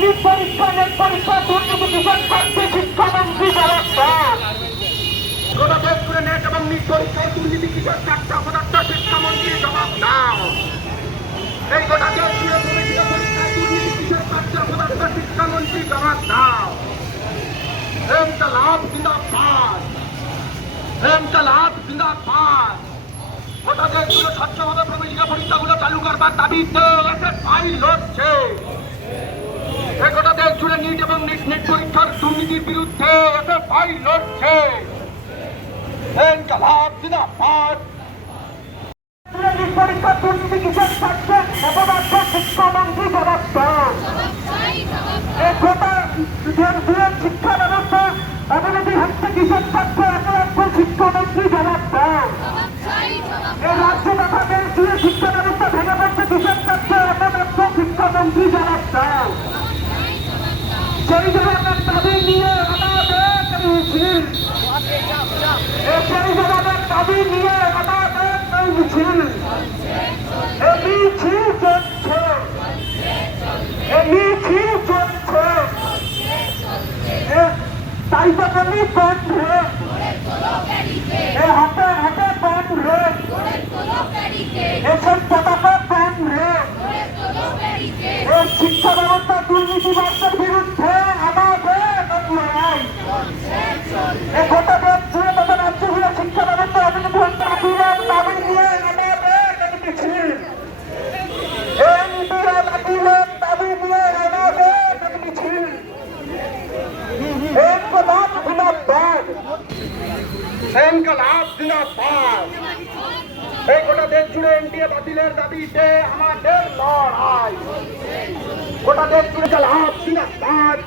NEET পরীক্ষা net পরীক্ষা দুর্নীতি কিসের থাকবে শিক্ষামন্ত্রী জবাব দাও। গোটা দেশ জুড়ে নেট এবং নিট পরীক্ষায় দুর্নীতি কিসের থাকছে অপদার্থ শিক্ষামন্ত্রী জবাব দাও। এই গোটা দেশ জুড়ে প্রবেশিকা পরীক্ষায় দুর্নীতি কিসের থাকছে অপদার্থ শিক্ষামন্ত্রী জবাব দাও। ইনকলাব জিন্দাবাদ, ইনকলাব জিন্দাবাদ। গোটা দেশ জুড়ে স্বচ্ছভাবে প্রবেশিকা পরীক্ষাগুলো চালু করবার দাবিতে এসএফআই লড়ছে। গোটা দেশ জুড়ে নিট এবং নিট পরীক্ষার দুর্নীতির বিরুদ্ধে এসএফআই লড়ছে। ইনকলাব জিন্দাবাদ। নিট পরীক্ষার দুর্নীতি কিসের থাকছে অপদার্থ শিক্ষামন্ত্রী জবাব দাও। গোটা দেশ জুড়ে শিক্ষা ব্যবস্থা অবনতি হচ্ছে কিসের থাকছে অপদার্থ শিক্ষামন্ত্রী জবাব দাও। এই রাজ্য তথা দেশ জুড়ে শিক্ষা ব্যবস্থা ভেঙে পড়ছে কিসের থাকছে অপদার্থ শিক্ষামন্ত্রী জবাব দাও। সেই জবাবের দাবি নিয়ে আমাদের মিছিল, সেই জবাবের দাবি নিয়ে আমাদের মিছিল, মিছিল চলছে, মিছিল চলছে। তাই তো আমি বন্ধ হাতে হাতে বন্ধ এসব পতাকা বন্ধ শিক্ষা ব্যবস্থা দুর্নীতিবাদদের বিরুদ্ধে আমাদের লড়াই। গোটা দেশ জুড়ে তথা রাজ্য জুড়ে শিক্ষা ব্যবস্থা অবনতি হচ্ছে দাবি নিয়ে আমাদের মিছিল, দাবি নিয়ে আমাদের মিছিল। ইনকলাব জিন্দাবাদ, ইনকলাব জিন্দাবাদ। এই গোটা দেশ জুড়ে এনডিএ বাতিলের দাবিতে আমাদের লড়াই। গোটা দেশ জুড়ে ইনকলাব জিন্দাবাদ।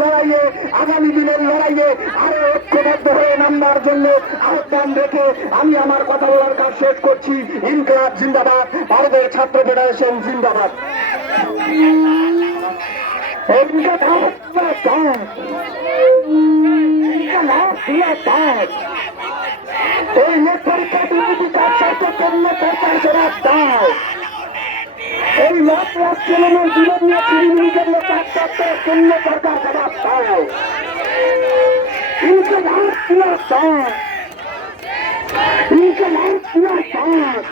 লড়াইয়ে আগামী দিনের লড়াইয়ে আরো ঐক্যবদ্ধ হয়ে নামবার জন্য আহ্বান রেখে আমি আমার কথা বলার কাজ শেষ করছি। ইনকলাব জিন্দাবাদ, ভারতের ছাত্র ফেডারেশন জিন্দাবাদ। এই নেট পরীক্ষা দুর্নীতি কাজ কেন্দ্র সরকার জবাব দাও। এই লাখ লাখ ছেলেমেয়ের জীবন নিয়ে ছিনিমিনি করলে কেন্দ্র সরকার জবাব দাও। ইনকলাব জিন্দাবাদ, ইনকলাব জিন্দাবাদ।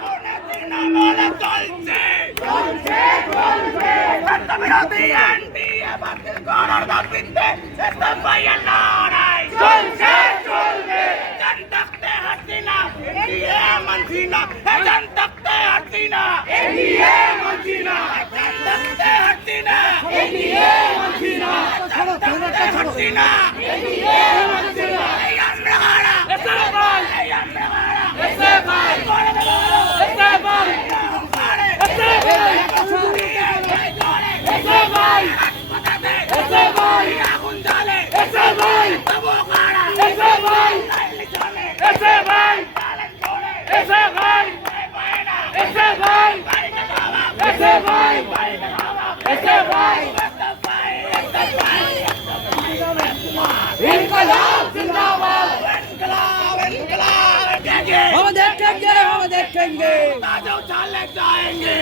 हम देखेंगे, हम देखेंगे,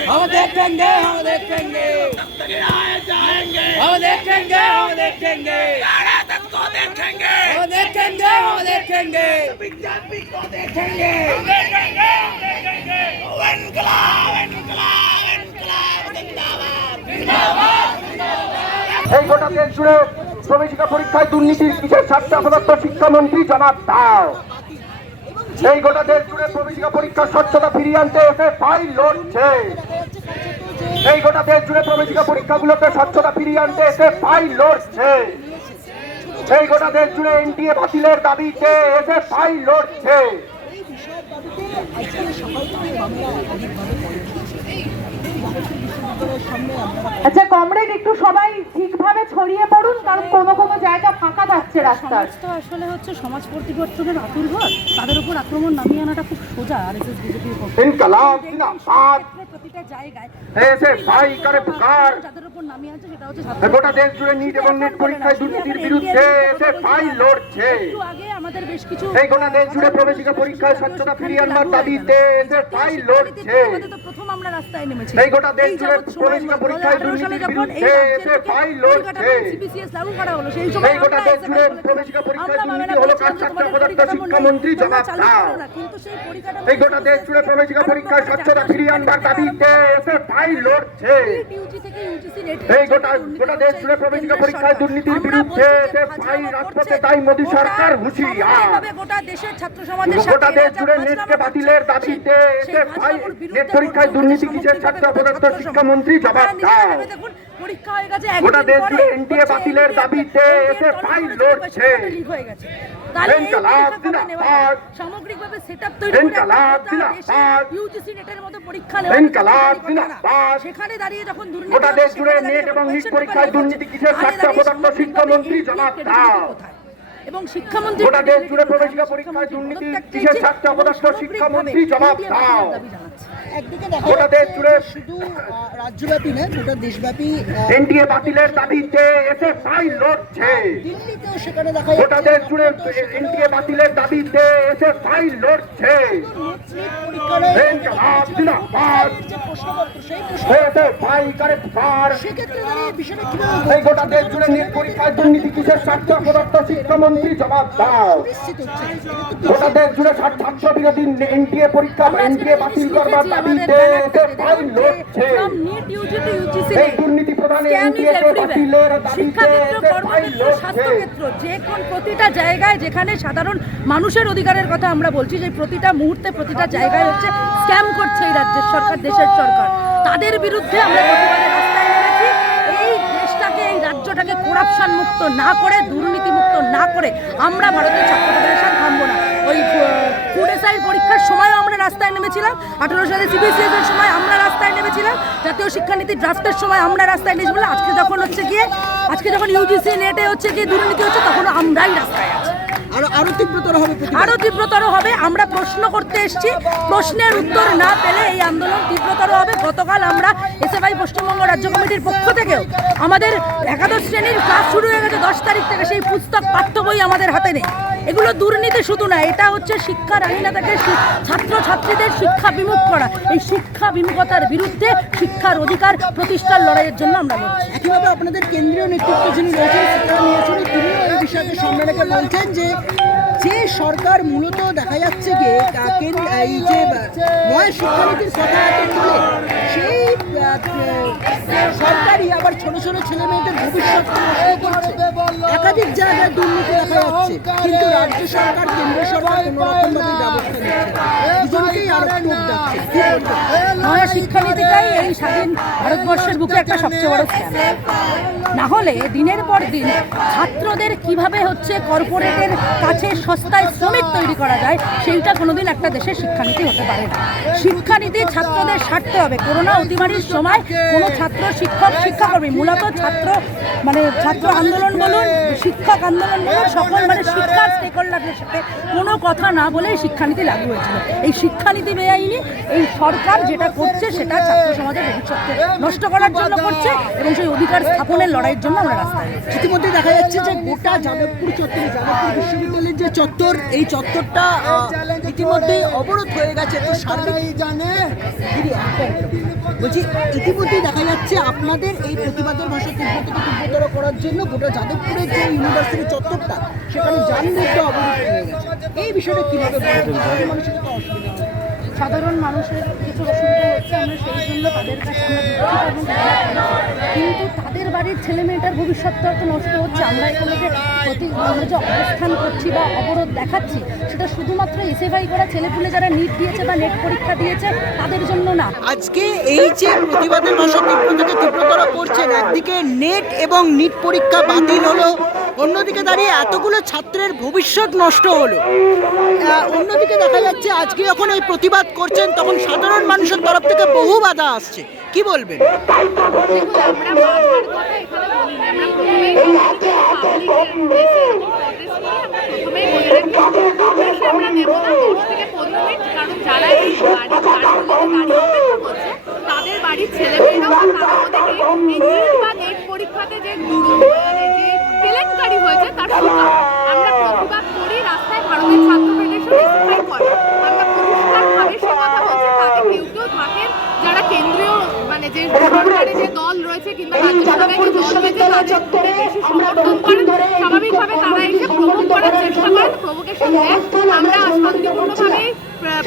हम देखेंगे, हम देखेंगे, हम देखेंगे, हम देखेंगे, हम देखेंगे, हम देखेंगे, बीजेपी को देखेंगे, এই গোটা দেশ জুড়ে প্রবেশিকা পরীক্ষায় দুর্নীতির কিসের স্বার্থে অপদার্থ শিক্ষামন্ত্রী জবাব দাও। এই গোটা দেশ জুড়ে প্রবেশিকা পরীক্ষার স্বচ্ছতা ফিরিয়ে আনতে এসএফআই লড়ছে। এই গোটা দেশ জুড়ে প্রবেশিকা পরীক্ষাগুলোকে স্বচ্ছতা ফিরিয়ে আনতে এসএফআই লড়ছে। এই গোটা দেশ জুড়ে এনডিএ বাতিলের দাবিতে এসএফআই লড়ছে। আচ্ছা কমরেড, একটু সবাই ঠিকভাবে ছড়িয়ে পড়ুন, কারণ কোনো কোনো জায়গা ফাঁকা থাকছে রাস্তার। তো আসলে হচ্ছে সমাজ পরিবর্তনের আতুরঘর, তাদের উপর আক্রমণ নামিয়ে আনাটা খুব সোজা আরএসএস বিজেপির পক্ষে। ইনকলাব জিন্দাবাদ, প্রতিটা জায়গায় এসএফআই করে পুকার। যাদের উপর নামিয়ে আছে সেটা হচ্ছে গোটা দেশ জুড়ে নিট এবং নেট পরীক্ষায় দুর্নীতির বিরুদ্ধে এসএফআই লড়ছে। একটু আগে আমাদের বেশ কিছু এই গোটা দেশ জুড়ে প্রবেশিকা পরীক্ষায় স্বচ্ছতা ফিরিয়ে আনবার দাবিতে এসএফআই লড়ছে। তো প্রথম আমরা রাস্তায় নেমেছি। এই গোটা দেশ জুড়ে প্রবেশিকা পরীক্ষায় দুর্নীতির বিরুদ্ধে এসএফআই লড়ছে। সিবিসিএস লাগু করা হলো সেই সময় এই গোটা দেশ জুড়ে প্রবেশিকা পরীক্ষায় দুর্নীতি হলো কার ছাত্র পদার্থ শিক্ষামন্ত্রী জবাব দাও। কিন্তু সেই পরিকাঠামো এই গোটা দেশ জুড়ে প্রবেশিকা পরীক্ষায় স্বচ্ছতা ফিরিয়ে আনবার দাবিতে এসএফআই লড়ছে। ইউজি থেকে ইউজিসি নেট এই গোটা দেশ জুড়ে প্রবেশিকা পরীক্ষায় দুর্নীতির বিরুদ্ধে এসএফআই রাজপথে তাই মোদী সরকার হুঁশিয়ার। গোটা দেশের ছাত্র সমাজের গোটা দেশ জুড়ে নেটকে বাতিলের দাবিতে এসএফআই নেট পরীক্ষায় দুর্নীতি কিসের ছাত্র পদার্থ শিক্ষামন্ত্রী জবাব দাও। পরীক্ষা হয়ে গেছে গোটা দেশ জুড়ে এনটিএ বাতিলের দাবিতে এসএফআই লড়ছে। সামগ্রিকভাবে সেটআপ তৈরি করে ইউজিসি নেটের মতো পরীক্ষা নেওয়া সেখানে দাঁড়িয়ে যখন দুর্নীতি গোটা দেশ জুড়ে নেট এবং নিট পরীক্ষায় দুর্নীতি কিসের ছাত্র পদার্থ শিক্ষামন্ত্রী জবাব দাও। এবং শিক্ষামন্ত্রী গোটা দেশ জুড়ে প্রবেশিকা পরীক্ষায় দুর্নীতি কিসের ছাত্র পদার্থ শিক্ষামন্ত্রী জবাব দাও। একদিকে দেখা গোটা দেশ জুড়ে শুধু রাজ্যব্যাপী নয় গোটা দেশব্যাপী এনটিএ বাতিলের দাবিতে এসএফআই লড়ছে। দিল্লিতেও সেখানে দেখা গোটা দেশ জুড়ে এনটিএ বাতিলের দাবিতে এসএফআই লড়ছে। ইনকলাব জিন্দাবাদ। যে প্রশ্নপত্র সেই এসএফআই কারেক্ট পার। সেক্ষেত্রে দাঁড়িয়ে বিষয়টা কিভাবে এই গোটা দেশ জুড়ে নেট পরীক্ষায় দুর্নীতি কিসের ছাত্র পদার্থ শিক্ষামন্ত্রী জবাব দাও। নিশ্চিত হচ্ছে গোটা দেশ জুড়ে ছাত্র বিরোধী এনটিএ পরীক্ষা এনটিএ বাতিল করবার দাবিতে এসএফআই লড়ছে। নিট ইউজি টু ইউজিসি এই দুর্নীতি প্রধান এনটিএ বাতিলের দাবিতে শিক্ষাক্ষেত্র এসএফআই কর্মক্ষেত্র লড়ছে। স্বাস্থ্যক্ষেত্র যে কোন প্রতিটা জায়গায় যেখানে সাধারণ মানুষের অধিকারের কথা আমরা বলছি যে প্রতিটা মুহূর্তে প্রতিটা জায়গায় হচ্ছে স্ক্যাম করছে এই রাজ্যের সরকার দেশের সরকার তাদের বিরুদ্ধে আমরা প্রতিবাদে রাস্তায় নেমেছি। এই দেশটাকে এই রাজ্যটাকে করাপশন মুক্ত না করে দুর্নীতি মুক্ত না করে আমরা ভারতের ছাত্র ফেডারেশন থামবো না। ওই ফুড এসআই পরীক্ষার সময়ও আমরা রাস্তায় নেমেছিলাম, 18 সালে সিবিএসইএস এর সময় আমরা রাস্তায় নেমেছিলাম, জাতীয় শিক্ষানীতি ড্রাফটের সময় আমরা রাস্তায় নেমেছিলাম। আজকে যখন ইউজিসি নেটে হচ্ছে গিয়ে দুর্নীতি হচ্ছে তখন আমরাই রাস্তায় আছি। আরো তীব্রতর হবে আরো তীব্রতর হবে। আমরা প্রশ্ন করতে এসেছি, প্রশ্নের উত্তর না পেলে এই আন্দোলন তীব্রতর হবে। গতকাল আমরা এসএফআই পশ্চিমবঙ্গ রাজ্য কমিটির পক্ষ থেকেও আমাদের একাদশ শ্রেণীর ক্লাস শুরু হয়ে গেছে 10 তারিখ থেকে, সেই পুস্তক পাঠ্য বই আমাদের হাতে নেই। এগুলো দুর্নীতি শুধু না, এটা হচ্ছে শিক্ষার আঙিনা থেকে ছাত্রছাত্রীদের শিক্ষা বিমুখ করা। এই শিক্ষা বিমুখতার বিরুদ্ধে শিক্ষার অধিকার প্রতিষ্ঠার লড়াইয়ের জন্য আমরা লড়ছি। একইভাবে আপনাদের কেন্দ্রীয় নেতৃত্ব যিনি রয়েছেন সেটা নিয়েছেন, তিনি এই বিষয়কে সামনে রেখে বলছেন যে সরকার মূলত দেখা যাচ্ছে যে এই যে নয় শিক্ষানীতির কথা তুলে সেই সরকারই আবার ছোট ছোট ছেলে মেয়েদের ভবিষ্যৎ নষ্ট করছে। একাধিক জায়গায় দুর্নীতি দেখা যাচ্ছে, কিন্তু রাজ্য সরকার কেন্দ্র সরকার কোনো রকমভাবে ব্যবস্থা নিচ্ছে, দুজনকেই আরোপ যাচ্ছে। নয়া শিক্ষানীতিটাই এই স্বাধীন ভারতবর্ষের বুকে একটা সবচেয়ে বড় স্ক্যাম। না হলে দিনের পর দিন ছাত্রদের কিভাবে হচ্ছে কর্পোরেটের কাছে সস্তায় শ্রমিক তৈরি করা যায় সেইটা কোনোদিন একটা দেশের শিক্ষানীতি হতে পারে না। শিক্ষানীতি ছাত্রদের স্বার্থে হবে। করোনা অতিমারির সময় কোনো ছাত্র শিক্ষাকর্মী মূলত ছাত্র আন্দোলন বলুন, শিক্ষক আন্দোলন বলুন, সকল শিক্ষার স্টেকহোল্ডারদের সাথে কোনো কথা না বলে শিক্ষানীতি লাগু হয়েছিল। এই শিক্ষানীতি বেআইনি, এই সরকার যেটা করছে সেটা ছাত্র সমাজের ভবিষ্যৎকে নষ্ট করার জন্য করছে এবং সেই অধিকার স্থাপনের লড়াইয়ের জন্য আমরা রাস্তায়। ইতিমধ্যে দেখা যাচ্ছে যে গোটা যাদবপুর চত্বরে, যাদবপুর বিশ্ববিদ্যালয়ের যে চত্বর, এই চত্বরটা ইতিমধ্যেই অবরোধ হয়ে গেছে। তো বলছি, ইতিমধ্যেই দেখা যাচ্ছে আপনাদের এই প্রতিবাদের ভাষা তীব্রতর করার জন্য গোটা যাদবপুরের যে ইউনিভার্সিটি চত্বরটা সেখানে যানবাহন অবরোধ হয়ে গেছে। এই বিষয়টা কিভাবে মানুষের তো অসুবিধা হয়? সাধারণ মানুষের কিছু অসুবিধা হচ্ছে, আমরা সেই জন্য তাদের কাছে কিন্তু তাদের বাড়ির ছেলে মেয়েটার ভবিষ্যৎটা তো নষ্ট হচ্ছে। আমরা এগুলোকে আমরা যে অবস্থান করছি বা অবরোধ দেখাচ্ছি সেটা শুধুমাত্র এসএফআই করা ছেলেপুলে যারা নিট দিয়েছে বা নেট পরীক্ষা দিয়েছে তাদের জন্য না। আজকে এই যে প্রতিবাদের ভাষা তীব্রতর করছেন, একদিকে নেট এবং নিট পরীক্ষা বাতিল হলো, অন্যদিকে দাঁড়িয়ে এতগুলো ছাত্রের ভবিষ্যৎ নষ্ট হলো। অন্যদিকে দেখা যাচ্ছে আজকে যখন এই প্রতিবাদ করছেন তখন সাধারণ মানুষের তরফ থেকে বহু বাধা আসছে, কি বলবেন? তাদের বাড়ির ছেলেমেয়েরাও নেট পরীক্ষাতে যে কেলেঙ্কারি হয়েছে তার আমরা প্রতিবাদ করি, রাস্তায় সরকারে যে দল রয়েছে কিংবা রাজ্য সরকারের যে দল রয়েছে তাদের বেশি সমর্থন করেন, স্বাভাবিকভাবে তারা এসে প্রভোগ করার চেষ্টা করেন, প্রভোকেশন দেন। আমরা শান্তিপূর্ণভাবেই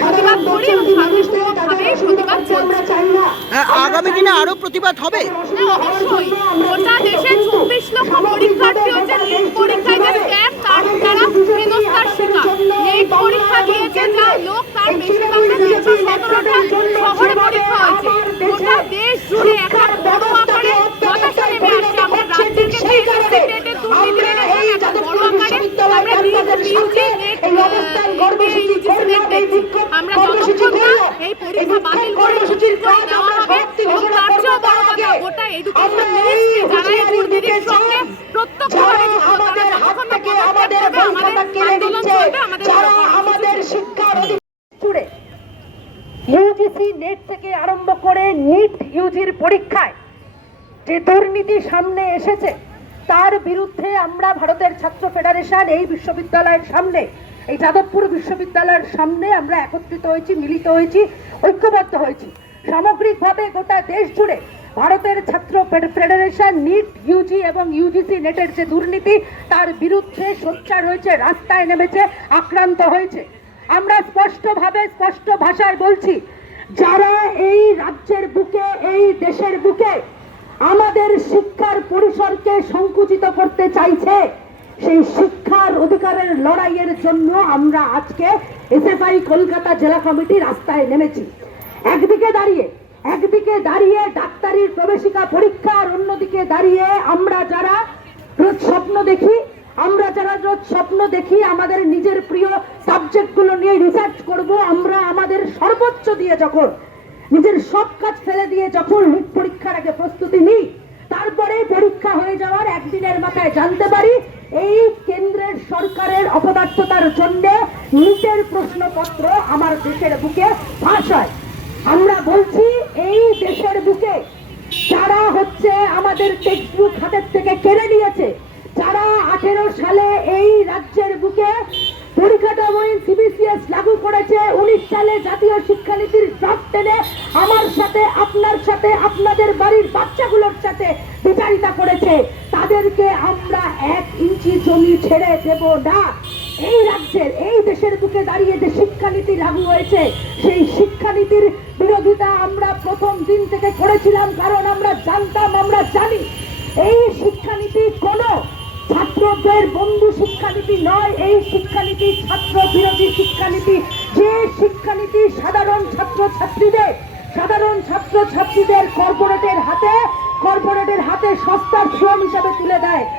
প্রতিবাদ করি এবং শান্তিপূর্ণভাবেই প্রতিবাদ চলছে। আগামী দিনে আরো প্রতিবাদ হবে। হ্যাঁ, অবশ্যই গোটা দেশে 24 লক্ষ পরীক্ষার্থী হচ্ছে নিট পরীক্ষায় যে স্ক্যাম তারা হেনস্থার শিকার। নেট পরীক্ষা দিয়েছে যা লোক তার বেশিরভাগটা 317টা শহরে পরীক্ষা হয়েছে। গোটা দেশ জুড়ে একটা বড় আকারে হতাশা নেমে আসছে। আমরা রাজ্যের ক্ষেত্রে এসএসসি টেটের দুর্নীতি দেখেছি, একটা বড় আকারে আমরা ইউজি নেট ইউজিসি নেট দেখছি। আমরা যতক্ষণ না এই পরীক্ষা বাতিল করে বাতিল করে দেওয়া হবে এবং তার চেয়েও বড় কথা গোটা এডুকেশন মিনিস্ট্রি যারা এই দুর্নীতির সঙ্গে প্রত্যক্ষভাবে যুক্ত তারা যতক্ষণ না পদক্ষেপ নেবে আমাদের আন্দোলন চলবে, আমাদের জুড়ে ইউজিসি নেট থেকে আরম্ভ করে নিট ইউজির পরীক্ষায় যে দুর্নীতি সামনে এসেছে তার বিরুদ্ধে আমরা ভারতের ছাত্র ফেডারেশন এই বিশ্ববিদ্যালয়ের সামনে, এই যাদবপুর বিশ্ববিদ্যালয়ের সামনে আমরা একত্রিত হয়েছি, মিলিত হয়েছি, ঐক্যবদ্ধ হয়েছি। সামগ্রিকভাবে গোটা দেশ জুড়ে ভারতের ছাত্র ফেডারেশন নিট ইউজি এবং ইউজিসি নেটের যে দুর্নীতি তার বিরুদ্ধে সোচ্চার হয়েছে, রাস্তায় নেমেছে, আক্রান্ত হয়েছে। আমরা স্পষ্টভাবে স্পষ্ট ভাষায় বলছি, যারা এই রাজ্যের বুকে, এই দেশের বুকে আমাদের শিক্ষার পরিসরকে সংকুচিত করতে চাইছে, সেই শিক্ষার অধিকারের লড়াইয়ের জন্য আমরা আজকে এসএফআই কলকাতা জেলা কমিটি রাস্তায় নেমেছি। একদিকে দাঁড়িয়ে ডাক্তারির প্রবেশিকা পরীক্ষা, আর অন্যদিকে দাঁড়িয়ে আমরা যারা রোজ স্বপ্ন দেখি আমাদের নিজের প্রিয় সাবজেক্টগুলো নিয়ে রিসার্চ করব, আমরা আমাদের সর্বোচ্চ দিয়ে যখন নিজের সব কাজ ফেলে দিয়ে যখন নিট পরীক্ষার আগে প্রস্তুতি নিই, তারপরে পরীক্ষা হয়ে যাওয়ার একদিনের মাথায় জানতে পারি এই কেন্দ্রের সরকারের অপদার্থতার জন্য নিটের প্রশ্নপত্র আমার দেশের বুকে ফাঁস হয়। আমরা বলছি, এই দেশের বুকে যারা আমাদের টেক্সট বুক হাতের থেকে কেড়ে নিয়েছে, যারা 18 সালে এই রাজ্যের বুকে পরিকাঠামোহীন সিবিসিএস লাগু করেছে, 19 সালে জাতীয় শিক্ষানীতির ড্রাফট টেনে আমার সাথে, আপনার সাথে, আপনাদের বাড়ির বাচ্চাগুলোর সাথে বিচারিতা করেছে, তাদেরকে আমরা 1 ইঞ্চি জমি ছেড়ে দেব না। এই রাজ্যের, এই দেশের বুকে দাঁড়িয়ে যে শিক্ষানীতি লাগু হয়েছে, সেই শিক্ষানীতির বিরোধিতা আমরা প্রথম দিন থেকে করেছিলাম, কারণ আমরা জানতাম, আমরা জানি এই শিক্ষানীতি কোনো ছাত্রদের বন্ধু শিক্ষানীতি নয়, এই শিক্ষানীতি ছাত্র বিরোধী শিক্ষানীতি। যে শিক্ষানীতি সাধারণ ছাত্রছাত্রীদের কর্পোরেটের হাতে সস্তার শ্রম হিসাবে তুলে দেয়।